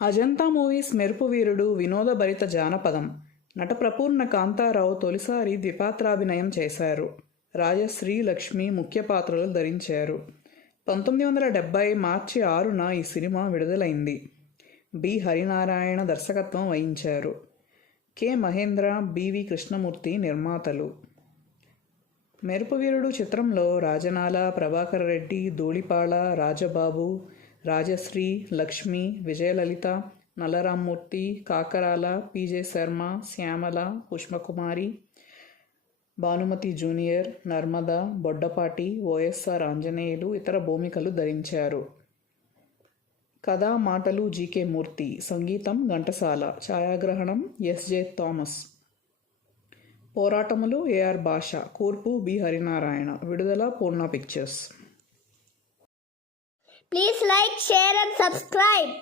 Ajanta movies మెరుపు వీరుడు వినోదభరిత జానపదం. నటప్రపూర్ణ కాంతారావు తొలిసారి ద్విపాత్రాభినయం చేశారు. రాజశ్రీ, లక్ష్మి ముఖ్య పాత్రలు ధరించారు. 1970 మార్చి 6న ఈ సినిమా విడుదలైంది. బి. హరినారాయణ దర్శకత్వం వహించారు. కె. మహేంద్ర, బివి కృష్ణమూర్తి నిర్మాతలు. మెరుపువీరుడు చిత్రంలో రాజనాల, ప్రభాకర్ రెడ్డి, ధూళిపాళ, రాజబాబు, రాజశ్రీ, లక్ష్మి, విజయలలిత, నల్లరామ్మూర్తి, కాకరాల, పి.జె. శర్మ, శ్యామల, పుష్పకుమారి, భానుమతి జూనియర్, నర్మద, బొడ్డపాటి, ఓఎస్ఆర్ ఆంజనేయులు ఇతర భూమికలు ధరించారు. కథ, మాటలు జి.కె. మూర్తి, సంగీతం ఘంటసాల, ఛాయాగ్రహణం ఎస్.జె. థామస్. పోరాటములు ఏ.ఆర్. భాష, కూర్పు బి. హరినారాయణ. విడుదల పూర్ణ pictures. Please like, share and subscribe.